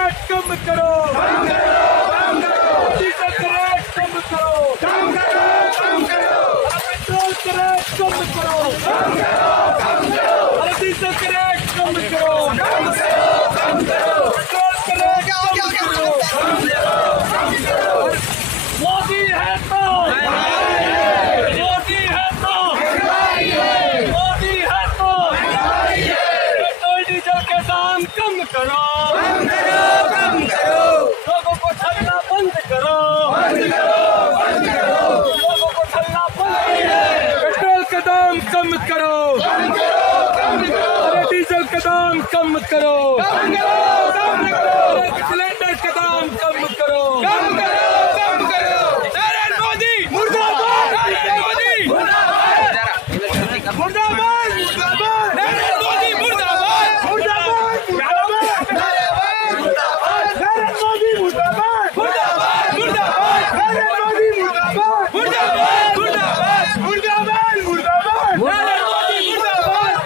Rate कम करो, diesel का rate कम करो, पेट्रोल का रेट कम करो, डीजल का रेट कम करो, पेट्रोल का रेट कम करो। मोदी है तो, मोदी है तो, मोदी है तो, पेट्रोल डीजल के दाम कम करो, लोगों को ठगना बंद करो, लोगों को ठगना बंद करो, पेट्रोल का दाम कम करो, अरे डीजल का दाम कम करो, सिलेंडर का दाम कम करो, नरेंद्र मोदी मुर्दाबाद, नरेंद्र मोदी मुर्दाबाद, नरेंद्र मोदी मुर्दाबाद, नरेंद्र मोदी मुर्दाबाद, नरेंद्र मोदी मुर्दाबाद, नरेंद्र मोदी मुर्दाबाद।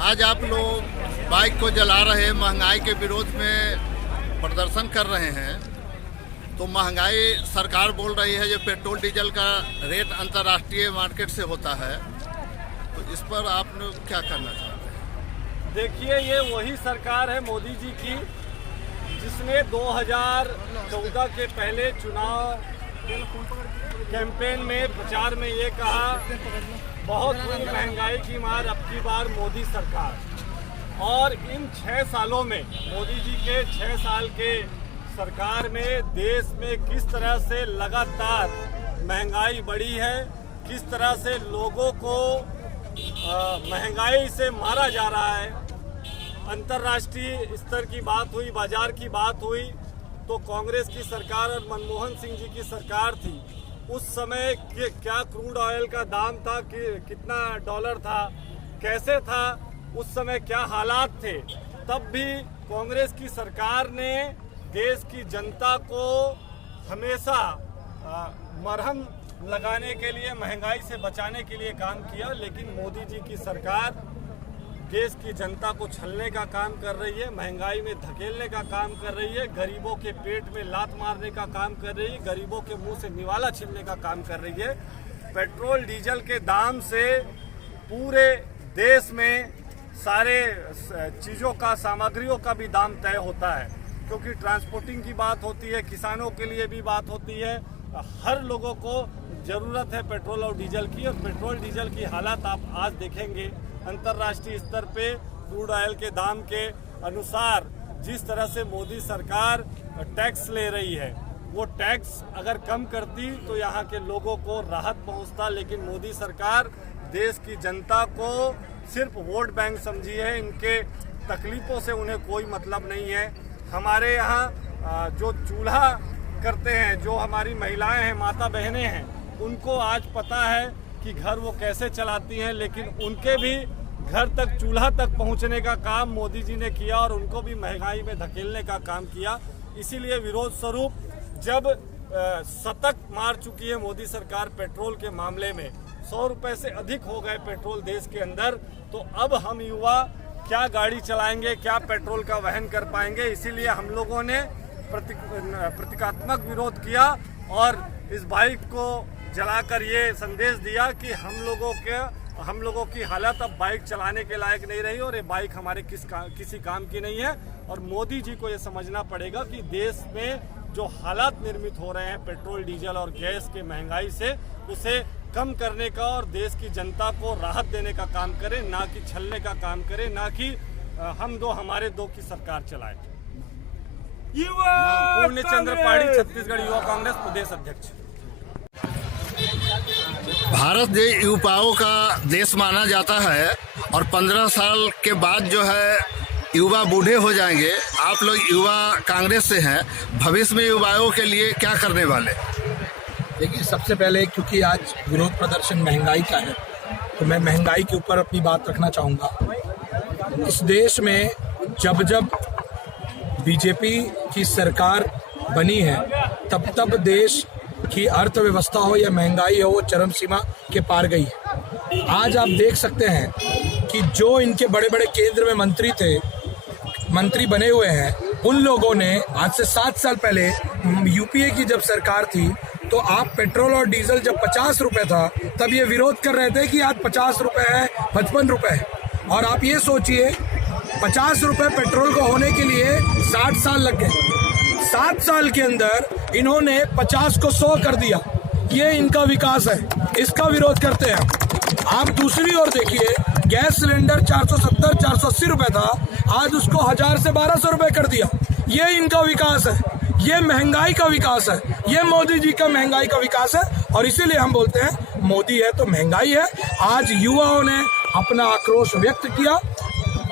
आज आप लोग बाइक को जला रहे, महंगाई के विरोध में प्रदर्शन कर रहे हैं। तो महंगाई सरकार बोल रही है जो पेट्रोल डीजल का रेट अंतर्राष्ट्रीय मार्केट से होता है, तो इस पर आप लोग क्या करना चाहते हैं? देखिए, ये वही सरकार है मोदी जी की जिसने 2014 के पहले चुनाव कैंपेन में प्रचार में ये कहा बहुत हुई महंगाई की मार, अब की बार मोदी सरकार। और इन 6 सालों में मोदी जी के 6 साल के सरकार में देश में किस तरह से लगातार महंगाई बढ़ी है, किस तरह से लोगों को महंगाई से मारा जा रहा है। अंतर्राष्ट्रीय स्तर की बात हुई, बाजार की बात हुई, तो कांग्रेस की सरकार और मनमोहन सिंह जी की सरकार थी। उस समय क्या क्रूड ऑयल का दाम था, कितना डॉलर था, कैसे था, उस समय क्या हालात थे। तब भी कांग्रेस की सरकार ने देश की जनता को हमेशा मरहम लगाने के लिए, महंगाई से बचाने के लिए काम किया। लेकिन मोदी जी की सरकार देश की जनता को छलने का काम कर रही है, महंगाई में धकेलने का काम कर रही है, गरीबों के पेट में लात मारने का काम कर रही है, गरीबों के मुंह से निवाला छीनने का काम कर रही है। पेट्रोल डीजल के दाम से पूरे देश में सारे चीज़ों का, सामग्रियों का भी दाम तय होता है, क्योंकि ट्रांसपोर्टिंग की बात होती है, किसानों के लिए भी बात होती है। हर लोगों को ज़रूरत है पेट्रोल और डीजल की, और पेट्रोल डीजल की हालत आप आज देखेंगे। अंतर्राष्ट्रीय स्तर पे क्रूड ऑयल के दाम के अनुसार जिस तरह से मोदी सरकार टैक्स ले रही है, वो टैक्स अगर कम करती तो यहाँ के लोगों को राहत पहुँचता। लेकिन मोदी सरकार देश की जनता को सिर्फ वोट बैंक समझी है, इनके तकलीफ़ों से उन्हें कोई मतलब नहीं है। हमारे यहाँ जो चूल्हा करते हैं, जो हमारी महिलाएं हैं, माता बहनें हैं, उनको आज पता है कि घर वो कैसे चलाती हैं, लेकिन उनके भी घर तक, चूल्हा तक पहुंचने का काम मोदी जी ने किया और उनको भी महंगाई में धकेलने का काम किया। इसीलिए विरोध स्वरूप जब शतक मार चुकी है मोदी सरकार पेट्रोल के मामले में, 100 रुपये से अधिक हो गए पेट्रोल देश के अंदर, तो अब हम युवा क्या गाड़ी चलाएंगे, क्या पेट्रोल का वहन कर पाएंगे। इसीलिए हम लोगों ने प्रतीकात्मक विरोध किया और इस बाइक को जलाकर ये संदेश दिया कि हम लोगों की हालत अब बाइक चलाने के लायक नहीं रही और ये बाइक हमारे किसी काम की नहीं है। और मोदी जी को ये समझना पड़ेगा कि देश में जो हालात निर्मित हो रहे हैं पेट्रोल, डीजल और गैस के महंगाई से, उसे कम करने का और देश की जनता को राहत देने का काम करें, ना कि छलने का काम करें, ना कि हम दो हमारे दो की सरकार चलाए। पूर्ण चंद्र पाड़ी, छत्तीसगढ़ युवा कांग्रेस प्रदेश अध्यक्ष। भारत युवाओं का देश माना जाता है और 15 साल के बाद जो है युवा बूढ़े हो जाएंगे। आप लोग युवा कांग्रेस से हैं, भविष्य में युवाओं के लिए क्या करने वाले? देखिए, सबसे पहले क्योंकि आज विरोध प्रदर्शन महंगाई का है, तो मैं महंगाई के ऊपर अपनी बात रखना चाहूँगा। इस देश में जब जब बीजेपी की सरकार बनी है, तब तब देश की अर्थव्यवस्था हो या महंगाई हो, वो चरम सीमा के पार गई है। आज आप देख सकते हैं कि जो इनके बड़े बड़े केंद्र में मंत्री थे, मंत्री बने हुए हैं, उन लोगों ने आज से 7 साल पहले यूपीए की जब सरकार थी तो आप पेट्रोल और डीजल जब 50 रुपए था तब ये विरोध कर रहे थे कि आज 50 रुपए है, 55 रुपए है। और आप ये सोचिए 50 रुपए पेट्रोल को होने के लिए 60 साल लग गए। 7 साल के अंदर इन्होंने 50 को 100 कर दिया। ये इनका विकास है, इसका विरोध करते हैं। आप दूसरी ओर देखिए, गैस सिलेंडर 470 480 रुपए था, आज उसको 1000 से 1200 रुपए कर दिया। ये इनका विकास है, ये महंगाई का विकास है, ये मोदी जी का महंगाई का विकास है। और इसीलिए हम बोलते हैं मोदी है तो महंगाई है। आज युवाओं ने अपना आक्रोश व्यक्त किया,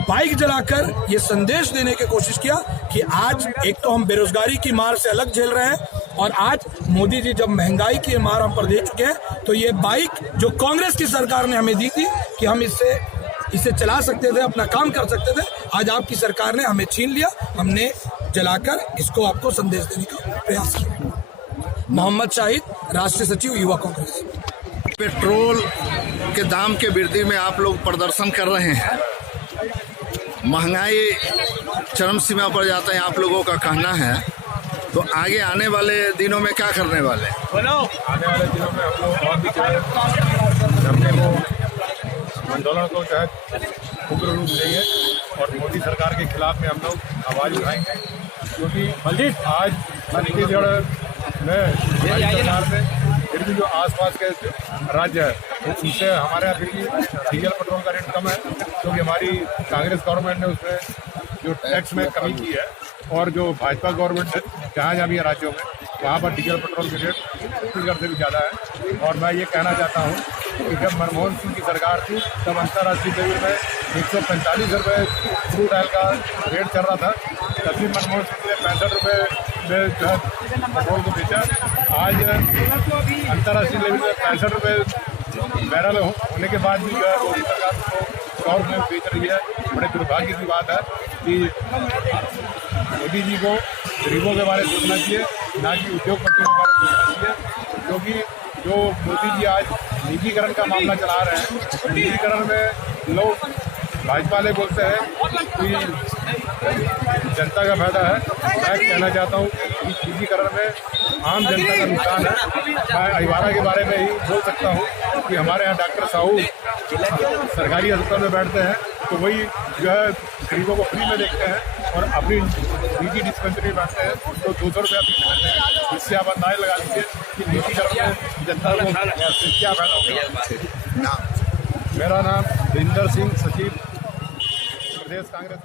बाइक जलाकर ये संदेश देने की कोशिश किया कि आज एक तो हम बेरोजगारी की मार से अलग झेल रहे हैं, और आज मोदी जी जब महंगाई की मार हम पर दे चुके हैं तो ये बाइक जो कांग्रेस की सरकार ने हमें दी थी कि हम इसे चला सकते थे, अपना काम कर सकते थे, आज आपकी सरकार ने हमें छीन लिया। हमने जलाकर इसको आपको संदेश देने का प्रयास किया। मोहम्मद शाहिद, राष्ट्रीय सचिव, युवा कांग्रेस। पेट्रोल के दाम के वृद्धि में आप लोग प्रदर्शन कर रहे हैं, महंगाई चरम सीमा पर जाता है आप लोगों का कहना है, तो आगे आने वाले दिनों में क्या करने वाले? आने वाले दिनों में हम लोग और भी अपने वो आंदोलन को चाहे उग्र रूप देंगे और मोदी सरकार के खिलाफ में हम लोग आवाज उठाएंगे, क्योंकि आज छत्तीसगढ़ में सरकार में फिर भी जो आसपास के राज्य है उनसे हमारे यहाँ फिर भी डीजल पेट्रोल का रेट कम है, क्योंकि हमारी कांग्रेस गवर्नमेंट ने उसमें जो टैक्स में कमी की है, और जो भाजपा गवर्नमेंट है जहाँ भी है राज्यों में वहाँ पर डीजल पेट्रोल के रेट छत्तीसगढ़ से भी ज़्यादा है। और मैं ये कहना चाहता हूँ कि जब मनमोहन सिंह की सरकार थी तब अंतर्राष्ट्रीय लेवल में 145 रुपये क्रूड ऑयल का रेट चल रहा था, तभी मनमोहन सिंह ने 65 रुपये में जो है पेट्रोल को बेचा। आज अंतर्राष्ट्रीय लेवल में 65 रुपये बैरल होने के बाद भी जो है मोदी सरकार उसको 100 रुपये बेच रही है। बड़े दुर्भाग्य की बात है कि मोदी जी को गरीबों के बारे में सोचना चाहिए, ना कि उद्योगपतियों के बारे में सोचना चाहिए, क्योंकि जो मोदी जी आज निजीकरण का मामला चला रहे हैं, निजीकरण में लोग भाजपा वाले बोलते हैं कि जनता का फायदा है। मैं कहना चाहता हूँ कि निजीकरण में आम जनता का नुकसान है। मैं अहिवारा के बारे में ही बोल सकता हूँ कि हमारे यहाँ डॉक्टर साहू सरकारी अस्पताल में बैठते हैं तो वही जो है गरीबों को फ्री में देखते हैं, और अपनी निजी डिस्पेंसरी में बैठते हैं तो 200 रुपया फीस लेते हैं। इससे आप अंदाज लगा लीजिए कि निजीकरण में जनता को क्या फायदा होगा। मेरा नाम वीरेंद्र सिंह, सचिव प्रदेश कांग्रेस।